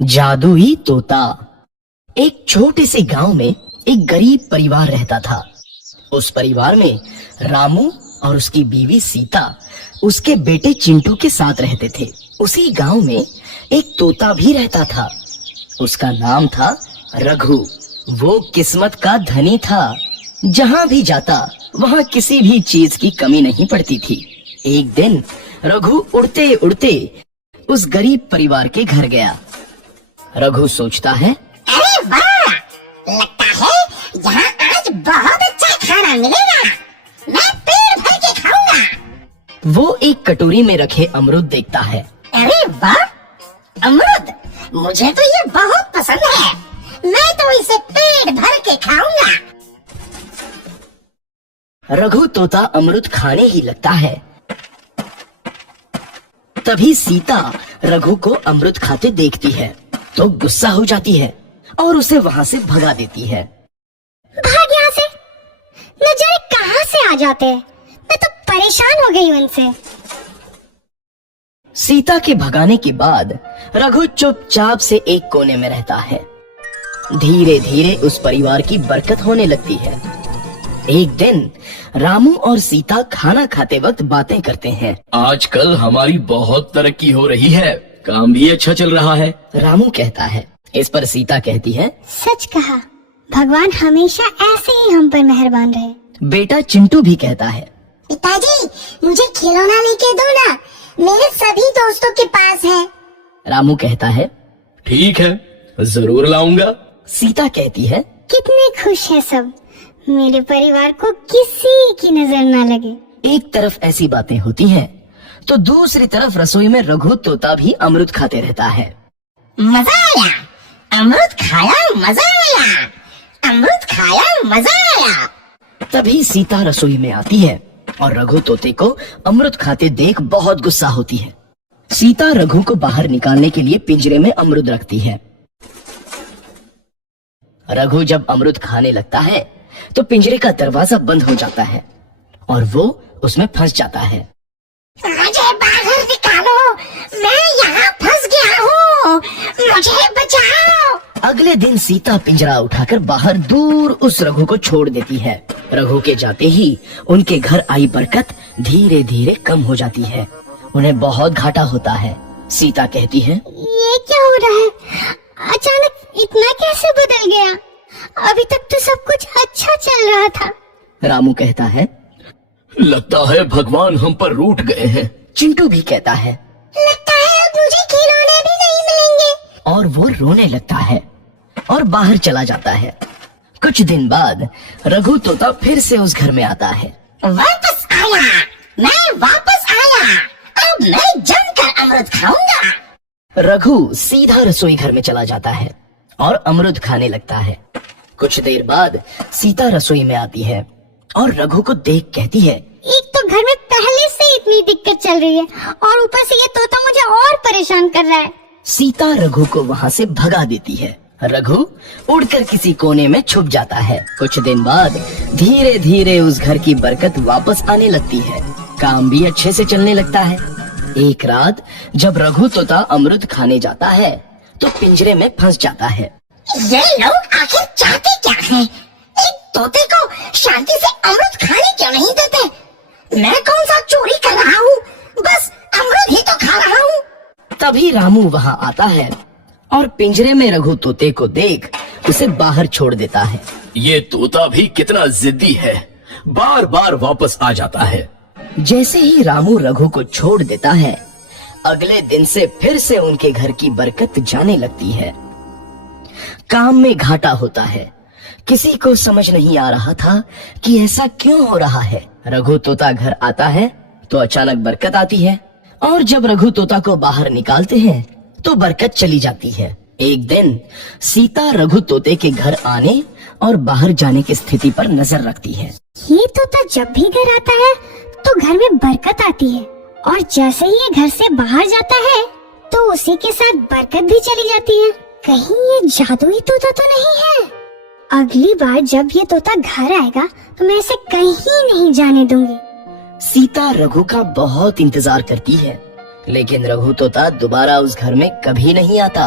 जादुई तोता। एक छोटे से गांव में एक गरीब परिवार रहता था। उस परिवार में रामू और उसकी बीवी सीता उसके बेटे चिंटू के साथ रहते थे। उसी गांव में एक तोता भी रहता था। उसका नाम था रघु। वो किस्मत का धनी था। जहां भी जाता वहां किसी भी चीज की कमी नहीं पड़ती थी। एक दिन रघु उड़ते उड़ते उस गरीब परिवार के घर गया। रघु सोचता है, अरे वाह, लगता है यहाँ आज बहुत अच्छा खाना मिलेगा। मैं पेट भर के खाऊंगा। वो एक कटोरी में रखे अमरूद देखता है। अरे वाह, अमरूद, मुझे तो ये बहुत पसंद है। मैं तो इसे पेट भर के खाऊंगा। रघु तोता अमरूद खाने ही लगता है। तभी सीता रघु को अमरूद खाते देखती है तो गुस्सा हो जाती है और उसे वहां से भगा देती है। भाग यहाँ से, न जाने कहाँ से आ जाते हैं। मैं तो परेशान हो गई हूँ इनसे। सीता के भगाने के बाद रघु चुपचाप से एक कोने में रहता है। धीरे धीरे उस परिवार की बरकत होने लगती है। एक दिन रामू और सीता खाना खाते वक्त बातें करते हैं। आजकल हमारी बहुत तरक्की हो रही है, काम भी अच्छा चल रहा है। रामू कहता है। इस पर सीता कहती है, सच कहा, भगवान हमेशा ऐसे ही हम पर मेहरबान रहे। बेटा चिंटू भी कहता है, पिताजी, मुझे खिलौना लेके दो ना, मेरे सभी दोस्तों के पास है। रामू कहता है, ठीक है, जरूर लाऊंगा। सीता कहती है, कितने खुश है सब, मेरे परिवार को किसी की नजर ना लगे। एक तरफ ऐसी बातें होती हैं, तो दूसरी तरफ रसोई में रघु तोता भी अमरूद खाते रहता है। मजा आया, अमरूद खाया, मजा आया, अमरूद खाया, मजा आया। तभी सीता रसोई में आती है और रघु तोते को अमरूद खाते देख बहुत गुस्सा होती है। सीता रघु को बाहर निकालने के लिए पिंजरे में अमरूद रखती है। रघु जब अमरूद खाने लगता है तो पिंजरे का दरवाजा बंद हो जाता है और वो उसमें फंस जाता है। मुझे बाहर निकालो, मैं यहाँ फंस गया हूँ, मुझे बचाओ। अगले दिन सीता पिंजरा उठाकर बाहर दूर उस रघु को छोड़ देती है। रघु के जाते ही उनके घर आई बरकत धीरे धीरे कम हो जाती है। उन्हें बहुत घाटा होता है। सीता कहती है, ये क्या हो रहा है, अचानक इतना कैसे बदल गया? अभी तक तो सब कुछ अच्छा चल रहा था। रामू कहता है, लगता है भगवान हम पर रूठ गए हैं। चिंटू भी कहता है, लगता है अब मुझे खिलौने भी नहीं मिलेंगे। और वो रोने लगता है और बाहर चला जाता है। कुछ दिन बाद रघु तोता फिर से उस घर में आता है। वापस आया, मैं वापस आया, अब मैं जमकर अमरूद खाऊंगा। रघु सीधा रसोई घर में चला जाता है और अमरूद खाने लगता है। कुछ देर बाद सीता रसोई में आती है और रघु को देख कहती है, एक तो घर में पहले से इतनी दिक्कत चल रही है और ऊपर से ये तोता मुझे और परेशान कर रहा है। सीता रघु को वहाँ से भगा देती है। रघु उड़कर किसी कोने में छुप जाता है। कुछ दिन बाद धीरे धीरे उस घर की बरकत वापस आने लगती है। काम भी अच्छे से चलने लगता है। एक रात जब रघु तोता अमरूद खाने जाता है तो पिंजरे में फंस जाता है। ये लोग आखिर चाहते क्या हैं? एक तोते को शांति से अमरूद खाने क्यों नहीं देते? मैं कौन सा चोरी कर रहा हूँ? बस अमरूद ही तो खा रहा हूँ। तभी रामू वहाँ आता है और पिंजरे में रघु तोते को देख उसे बाहर छोड़ देता है। ये तोता भी कितना जिद्दी है, बार बार वापस आ जाता है। जैसे ही रामू रघु को छोड़ देता है, अगले दिन से फिर से उनके घर की बरकत जाने लगती है। काम में घाटा होता है। किसी को समझ नहीं आ रहा था कि ऐसा क्यों हो रहा है। रघु तोता घर आता है तो अचानक बरकत आती है और जब रघु तोता को बाहर निकालते हैं तो बरकत चली जाती है। एक दिन सीता रघु तोते के घर आने और बाहर जाने की स्थिति पर नजर रखती है। ये तोता जब भी घर आता है तो घर में बरकत आती है और जैसे ही ये घर से बाहर जाता है तो उसी के साथ बरकत भी चली जाती है। कहीं ये जादुई तोता तो नहीं है? अगली बार जब ये तोता घर आएगा तो मैं इसे कहीं नहीं जाने दूंगी। सीता रघु का बहुत इंतजार करती है, लेकिन रघु तोता दोबारा उस घर में कभी नहीं आता।